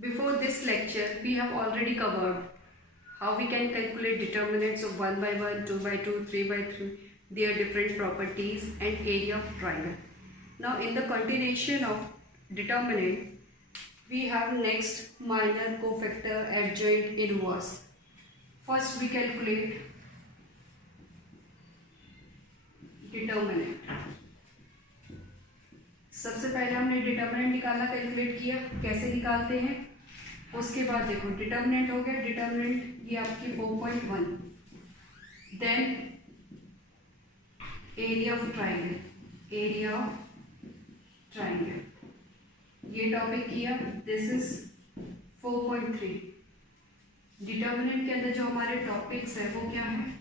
Before this lecture, we have already covered how we can calculate determinants of 1 by 1, 2 by 2, 3 by 3, their different properties and area of triangle. Now in the continuation of determinant, we have next minor, cofactor, adjoint, inverse. First we calculate determinant. सबसे पहले हमने determinant निकालना calculate किया, कैसे निकालते हैं उसके बाद देखो डिटर्मिनेंट हो गया, डिटर्मिनेंट ये आपकी 4.1, then area of triangle, area of triangle ये टॉपिक किया, दिस इज 4.3। डिटर्मिनेंट के अंदर जो हमारे टॉपिक्स है वो क्या है,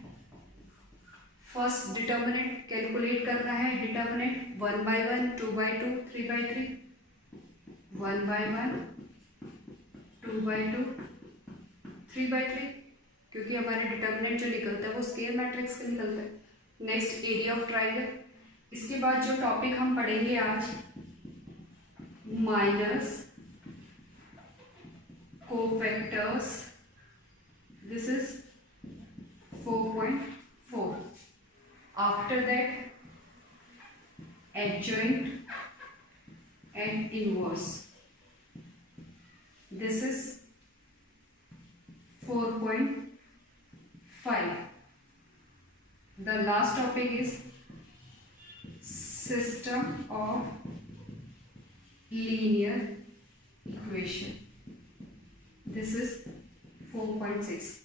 फर्स्ट डिटर्मिनेंट कैलकुलेट करना है, determinant 1 by 1, 2 by 2, 3 by 3, 1 by 1, 2 by 2, 3 by 3, क्योंकि हमारे डिटर्मिनेंट जो निकलता है वो स्केयर मैट्रिक्स का निकलता है। Next area of triangle. इसके बाद जो टॉपिक हम पढ़ेंगे आज, minus, cofactors, this is 4.4। After that, adjoint and inverse. This is 4.5. The last topic is system of linear equation. This is 4.6.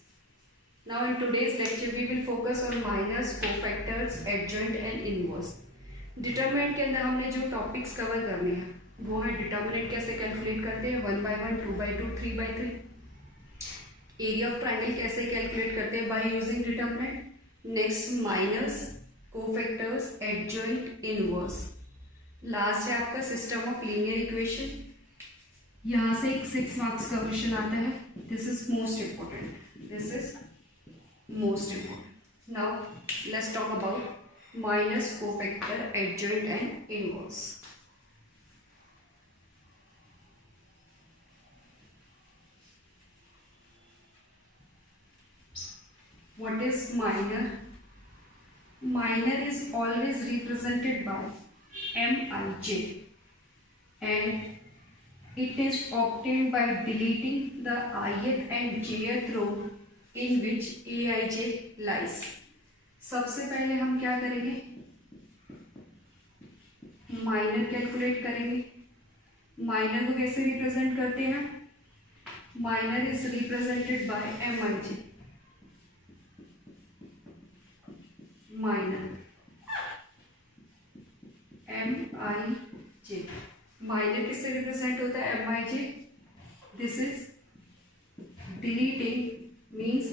Now in today's lecture we will focus on minors, cofactors, adjoint and inverse. Determinant के अंदर हमने जो topics cover करने हैं वो है determinant कैसे calculate करते हैं 1 by 1, 2 by 2, 3 by 3। Area of triangle कैसे कैलकुलेट करते हैं by using determinant. Next minus, cofactors, adjoint, inverse. Last है आपका सिस्टम ऑफ लीनियर इक्वेशन। यहाँ से एक 6 मार्क्स का क्वेश्चन आता है, this is most important, this is most important. Now let's talk about minus, cofactor, adjoint and inverse. What is minor? Minor is always represented by Mij and it is obtained by deleting the ith and jth row in which Aij lies. सबसे पहले हम क्या करेंगे, minor calculate करेंगे। Minor को कैसे represent करते हैं, minor is represented bye Mij। Minor Mij, minor किससे रिप्रेजेंट होता है Mij, this is deleting means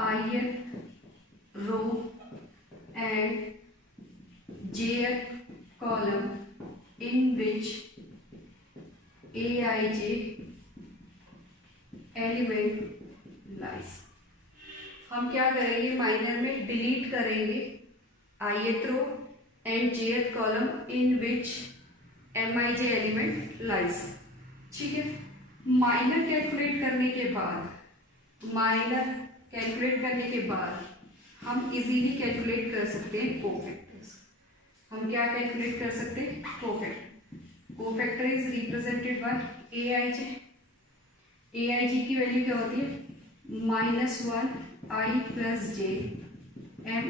ith row and jth column in which Aij element lies। हम क्या करेंगे, माइनर में डिलीट करेंगे ith row and jth column in which Mij element lies। ठीक है, माइनर कैलकुलेट करने के बाद, माइनर कैलकुलेट करने के बाद हम इजीली कैलकुलेट कर सकते हैं कोफैक्टर्स। हम क्या कैलकुलेट कर सकते हैं, cofactor. Cofactor is represented by Aij। Aij की वैल्यू क्या होती है, -1 i plus j Mij।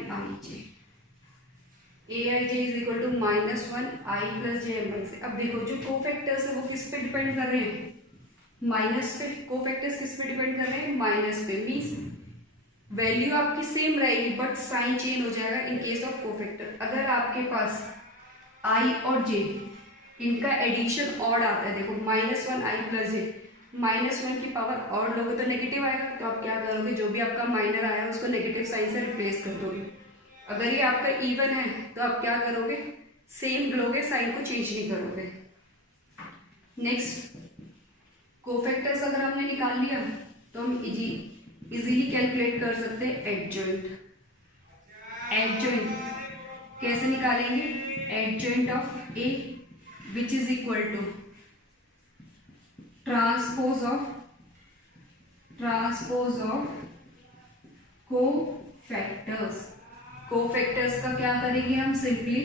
Aij is equal to -1 i plus j Mij। अब देखो जो कोफैक्टर्स है वो किस पे डिपेंड कर रहे हैं, माइनस पे। कोफैक्टर्स किस पे डिपेंड कर रहे हैं, माइनस पे। मीन्स वैल्यू आपकी सेम रहेगी बट साइन चेंज हो जाएगा इन केस ऑफ कोफैक्टर। अगर आपके पास i और j इनका एडिशन ऑड आता है, देखो -1 i प्लस j, -1 की पावर ऑड लोगे तो नेगेटिव आएगा, तो आप क्या करोगे, जो भी आपका माइनर आया उसको नेगेटिव साइन से रिप्लेस कर दोगे। अगर ये आपका इवन है तो आप क्या करोगे, सेम लोगे, साइन को चेंज नहीं करोगे। नेक्स्ट, कोफैक्टर्स अगर हमने निकाल लिया तो हम इजीली कैलकुलेट कर सकते हैं एडजॉइंट। एडजॉइंट कैसे निकालेंगे, adjoint of A which is equal to transpose of cofactors का क्या करेंगे हम, सिंपली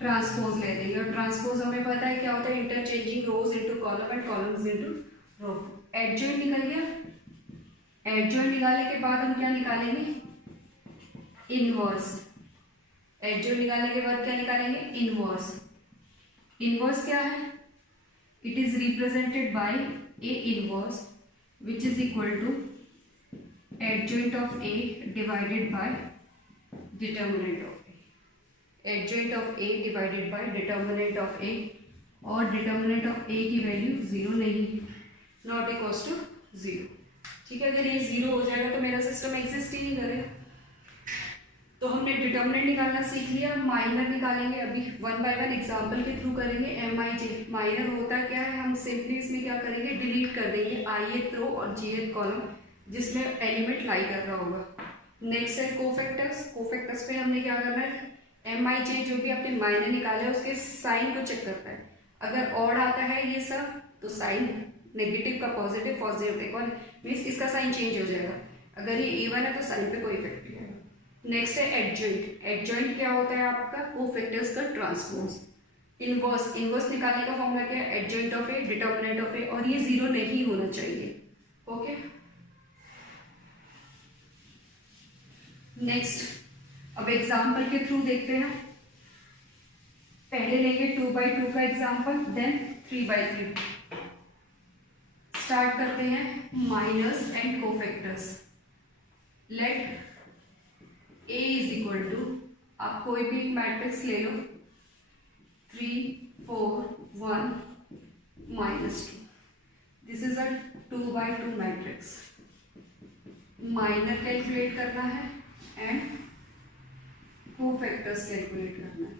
ट्रांसपोज ले देंगे। और ट्रांसपोज हमें पता है क्या होता है, interchanging rows into column and columns into row. Adjoint निकल गया। एडजॉइंट निकालने के बाद हम क्या निकालेंगे, इनवर्स। एडजॉइंट निकालने के बाद क्या निकालेंगे, इनवर्स। इनवर्स क्या है, it is represented by A inverse which is equal to adjoint of A divided by determinant of A. Adjoint of A divided by determinant of A, और डिटर्मिनेंट ऑफ ए की value 0 नहीं, not equals to 0। ठीक है, अगर ये 0 हो जाएगा तो मेरा सिस्टम एग्जिस्ट ही नहीं करेगा। तो हमने डिटर्मिनेंट निकालना सीख लिया। माइनर निकालेंगे अभी, वन बाय वन एग्जाम्पल के थ्रू करेंगे। MIJ माइनर होता क्या है, हम सिंपली इसमें क्या करेंगे, डिलीट कर देंगे ith रो और jth कॉलम जिसमें एलिमेंट लाई कर रहा होगा। नेक्स्ट है कोफैक्टर्स। कोफैक्टर्स पे हमने क्या करना है, MIJ जो भी आपने माइनर निकाले उसके साइन को चेक करता है। अगर ऑड आता है ये सब तो साइन नेगेटिव का पॉजिटिव, पॉजिटिव इक्वल मीन्स इसका साइन चेंज हो जाएगा। अगर ये इवन है तो साइन पे कोई इफेक्ट नहीं आएगा। नेक्स्ट है एडजॉइंट। एडजॉइंट क्या होता है आपका, कोफैक्टर्स का ट्रांसपोज। इनवर्स, इनवर्स निकालने का फॉर्मूला क्या है, adjoint of A determinant of A, और ये 0 नहीं होना चाहिए। ओके, नेक्स्ट अब एग्जाम्पल के थ्रू देखते हैं। पहले लेंगे 2x2 का एग्जाम्पल, देन 3x3। स्टार्ट करते हैं minors and cofactors. Let A is equal to, आप कोई भी मैट्रिक्स ले लो, 3 4 1 -2। This is a 2x2 matrix. Minor calculate करना है एंड कोफैक्टर्स कैलकुलेट करना है।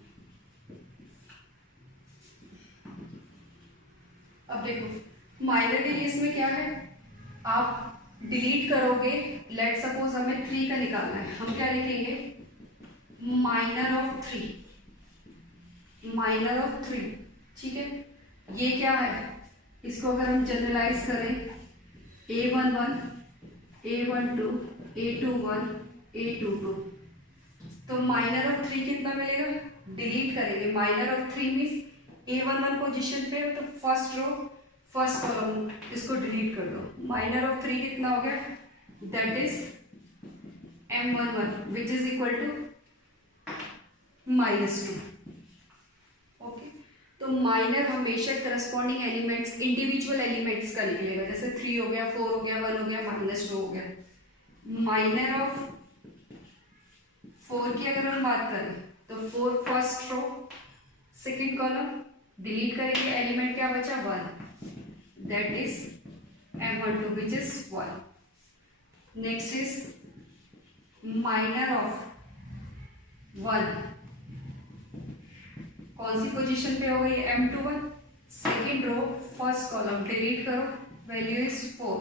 अब देखो माइनर के केस में क्या है, आप डिलीट करोगे। लेट सपोज हमें 3 का निकालना है, हम क्या लिखेंगे, माइनर ऑफ 3, माइनर ऑफ 3। ठीक है, ये क्या है, इसको अगर हम जनरलाइज करें, A11 A12 A21 A22, तो माइनर ऑफ 3 कितना मिलेगा, डिलीट करेंगे। Minor of 3 means A11 position पे तो फर्स्ट रो फर्स्ट कॉलम, इसको डिलीट कर दो। माइनर ऑफ 3 कितना हो गया, that is M11 which is equal to -2। Okay, तो माइनर हमेशा करस्पॉन्डिंग एलिमेंट्स, इंडिविजुअल एलिमेंट्स का निकलेगा। जैसे 3 हो गया, 4 हो गया, 1 हो गया, -2 हो गया। माइनर ऑफ 4 की अगर हम बात करें तो 4 first row second column, delete करेंगे, एलिमेंट क्या बचा, 1, that is M12 which is 1. Next is minor of 1, कौन सी पोजीशन पे हो गई, M21 second row first column, delete करो, value is 4।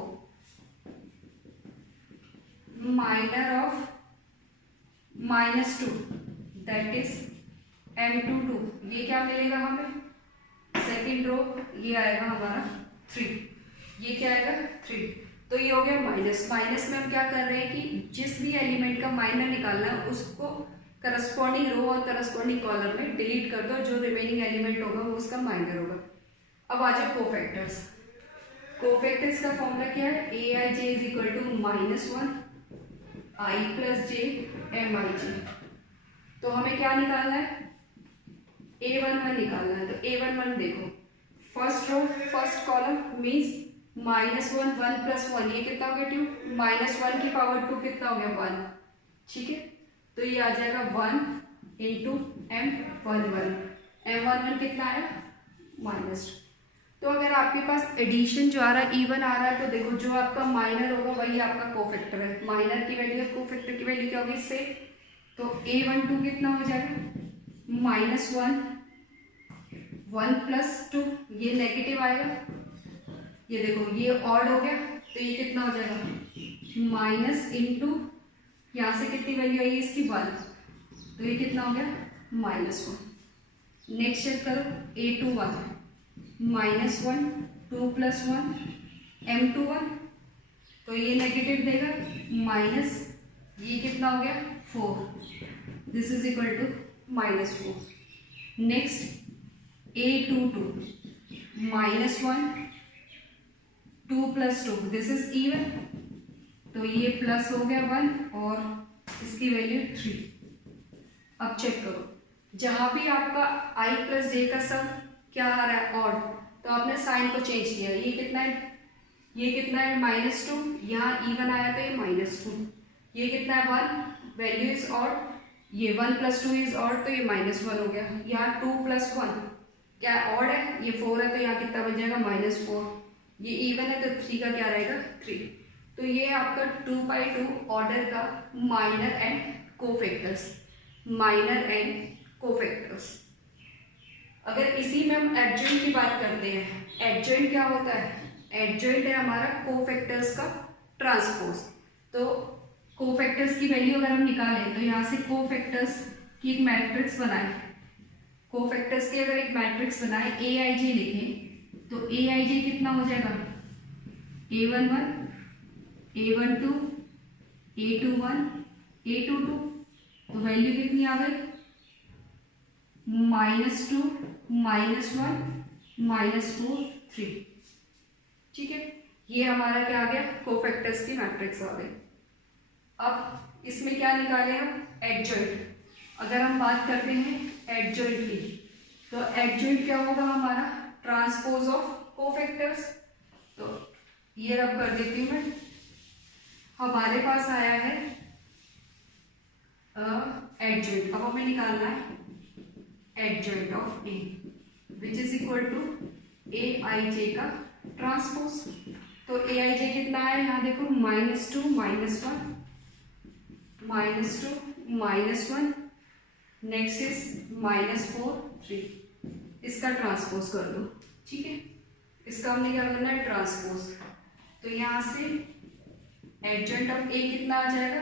Minor of -2 that is M22, ये क्या मिलेगा हमें, सेकेंड रो, ये आएगा हमारा 3, ये क्या आएगा 3। तो ये हो गया माइनस। माइनस में हम क्या कर रहे हैं कि जिस भी एलिमेंट का माइनर निकालना है उसको करस्पॉन्डिंग रो और करस्पॉन्डिंग कॉलम में डिलीट कर दो, जो रिमेनिंग एलिमेंट होगा वो उसका माइनर होगा। अब आ जाओ कोफैक्टर्स। कोफैक्टर्स का फॉर्मूला क्या है, Aij is equal to -1 i plus j Mij। तो हमें क्या निकालना है, A11 निकालना है। तो A11 देखो, first row first column means -1 1 + 1, ये कितना हो गया 2, -1 की पावर 2 कितना हो गया 1। ठीक है, तो ये आ जाएगा 1 × M11। M11 कितना है -2। तो अगर आपके पास एडिशन जो आ रहा है, इवन आ रहा है, तो देखो जो आपका माइनर होगा वही आपका कोफैक्टर है। माइनर की वैल्यू कोफैक्टर की वैल्यू क्या होगी, से तो A12 कितना हो जाएगा, -1 1 + 2, ये नेगेटिव आएगा। ये देखो ये ऑड हो गया, तो ये कितना हो जाएगा, माइनस इंटू यहाँ से कितनी वैल्यू आई इसकी 1, तो ये कितना हो गया -1। नेक्स्ट चेक करो, A21 -1 2 + 1 m21, तो ये नेगेटिव देगा माइनस, ये कितना हो गया 4, this is equal to -4। Next A22 -1 2 + 2, this is even, तो ये प्लस हो गया 1 और इसकी वैल्यू 3। अब चेक करो, जहां भी आपका I + j का सम क्या आ रहा है ऑड, तो आपने साइन को चेंज किया। ये कितना है, ये कितना है -2, यहाँ इवन आया तो ये -2, ये कितना है 1, वैल्यू इज ऑड, ये 1 + 2 इज ऑड, तो ये -1 हो गया। यहाँ 2 + 1 क्या ऑड है, ये 4 है, तो यहाँ कितना बन जाएगा -4, ये इवन है तो 3 का क्या रहेगा 3। तो ये आपका 2/2 ऑर्डर का minor and cofactors, minor and cofactors. अगर इसी में हम एडजॉइंट की बात करते हैं, एडजॉइंट क्या होता है, एडजॉइंट है हमारा कोफैक्टर्स का ट्रांसपोज। तो कोफैक्टर्स की वैल्यू अगर हम निकालें तो यहाँ से कोफैक्टर्स की एक मैट्रिक्स बनाए, कोफैक्टर्स की अगर एक मैट्रिक्स बनाए AIJ लिखें, तो AIJ कितना हो जाएगा A11 A12 A21 A22, तो वैल्यू कितनी आ गई -2 -1 -4 3। ठीक है, ये हमारा क्या आ गया कोफैक्टर्स की मैट्रिक्स आ गई। अब इसमें क्या निकाले हम एडजॉइंट। अगर हम बात करते हैं एडजॉइंट की, तो एडजॉइंट क्या होगा हमारा ट्रांसपोज ऑफ कोफैक्टर्स। तो ये रब कर देती हूँ मैं, हमारे पास आया है एडजॉइंट। अब हमें निकालना है adjoint of A which is equal to AIJ का ट्रांसपोज। तो AIJ कितना है, यहाँ देखो -2 -1 -2 -1, नेक्स्ट इज -4 3, इसका ट्रांसपोज कर दो। ठीक है, इसका हमने क्या करना है ट्रांसपोज। तो यहाँ से एडजॉइंट ऑफ A कितना आ जाएगा,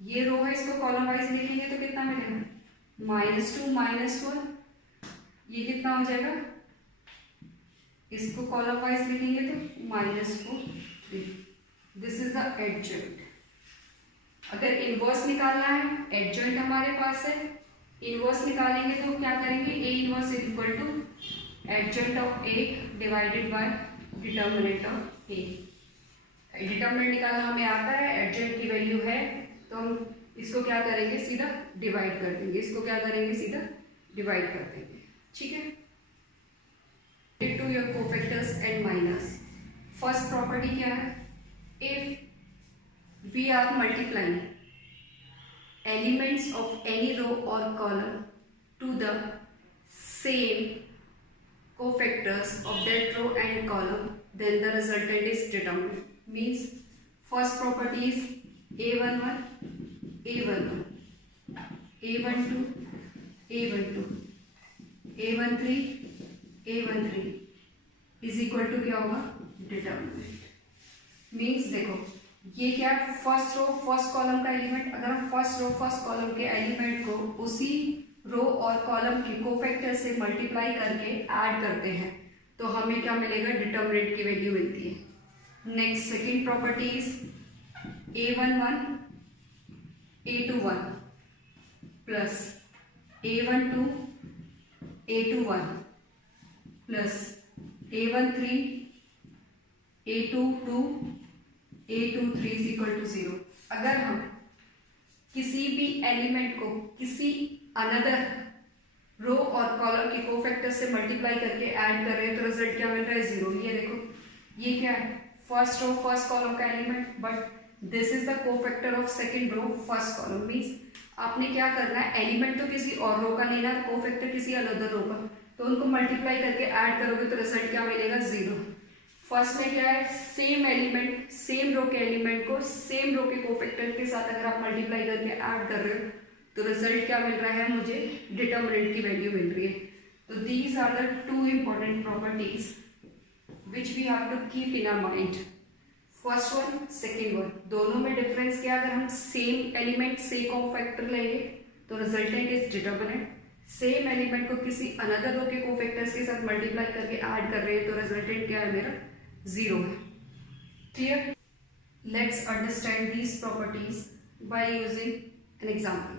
ये रो है, इसको कॉलम वाइज लिखेंगे तो कितना मिलेगा -2 -1, ये कितना हो जाएगा, इसको कॉलम वाइज लिखेंगे तो -4 3, दिस इज द एडजॉइंट। अगर इनवर्स निकालना है, एडजॉइंट हमारे पास है, इनवर्स निकालेंगे तो क्या करेंगे A inverse is equal to adjoint of A divided by determinant of A। Determinant निकालना हमें आता है, एडजॉइंट की वैल्यू है, तो हम इसको क्या करेंगे सीधा डिवाइड कर देंगे, इसको क्या करेंगे सीधा डिवाइड कर देंगे। ठीक है, to your cofactors and minors. First property क्या है, if we are multiplying elements of any row और column to the same cofactors of that row and column, then the resultant is determined. Means first property is A11 A11 A12 A12 A13 A13 is equal to क्या होगा determinant. Means देखो ये क्या है, first row first column का element, अगर हम first row first column के एलिमेंट को उसी रो और कॉलम के कोफैक्टर से मल्टीप्लाई करके ऐड करते हैं तो हमें क्या मिलेगा डिटर्मिनेंट की वैल्यू मिलती है। Next second property is A11 A21 plus A12 A21 plus A13 A22 A23 is equal to 0। अगर हम किसी भी एलिमेंट को किसी अनदर रो और कॉलम के कोफैक्टर से मल्टीप्लाई करके ऐड कर रहे हैं तो रिजल्ट क्या मिल रहा है 0। ये देखो ये क्या है फर्स्ट रो फर्स्ट कॉलम का element, but this is the cofactor of second row first column. Means आपने क्या करना है, एलिमेंट तो किसी और रो का लेना है, कोफैक्टर किसी अनदर रो का, तो उनको मल्टीप्लाई करके ऐड करोगे तो रिजल्ट क्या मिलेगा 0। फर्स्ट में क्या है, सेम एलिमेंट सेम रो के एलिमेंट को सेम रो के कोफैक्टर के साथ अगर आप मल्टीप्लाई करके ऐड कर रहे हो तो रिजल्ट क्या मिल रहा है, मुझे डिटर्मिनेंट की वैल्यू मिल रही है। तो these are the two important properties which we have to keep in our mind. First one second one, दोनों में डिफरेंस क्या, अगर हम सेम एलिमेंट से कोफैक्टर लेंगे तो resultant is determinant, same element को किसी अनदर रो के कोफैक्टर्स के साथ मल्टीप्लाई करके ऐड कर रहे हैं तो रिजल्टेंट क्या है मेरा 0 है। Clear? Let's understand these properties by using an example.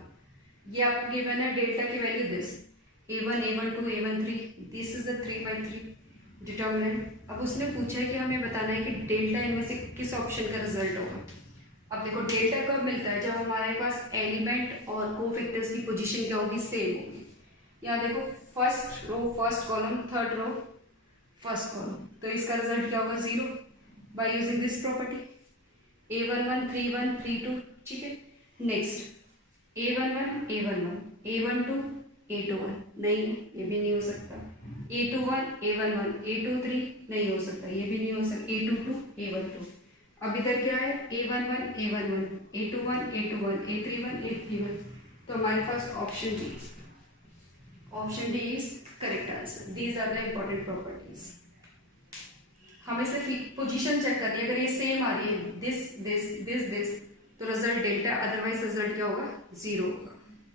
ये आपको गिवन है डेल्टा की value this a1 a12 a13 this is the 3/3 determinant. अब उसने पूछा है कि हमें बताना है कि डेल्टा इनमें से किस ऑप्शन का रिजल्ट होगा। अब देखो डेल्टा कब मिलता है, जब हमारे पास एलिमेंट और कोफैक्टर्स की पोजीशन क्या होगी, सेम होगी। यहाँ देखो first row first column, third row first column, तो इसका रिजल्ट क्या होगा 0 by using this property a11 3 1 3 2। ठीक है, next a11 a11 a12 a21 नहीं है, ये भी नहीं हो सकता। a21 a11 a23 नहीं हो सकता, ये भी नहीं हो सकता। a22 a12। अब इधर क्या है a11 a11 a21 a21 a31 a31, तो हमारे पास option D is correct answer. These are the important properties. हमें सिर्फ पोजीशन चेक करनी है, अगर ये सेम आ रही है दिस दिस दिस दिस तो रिजल्ट डेल्टा, अदरवाइज रिजल्ट क्या होगा 0 होगा।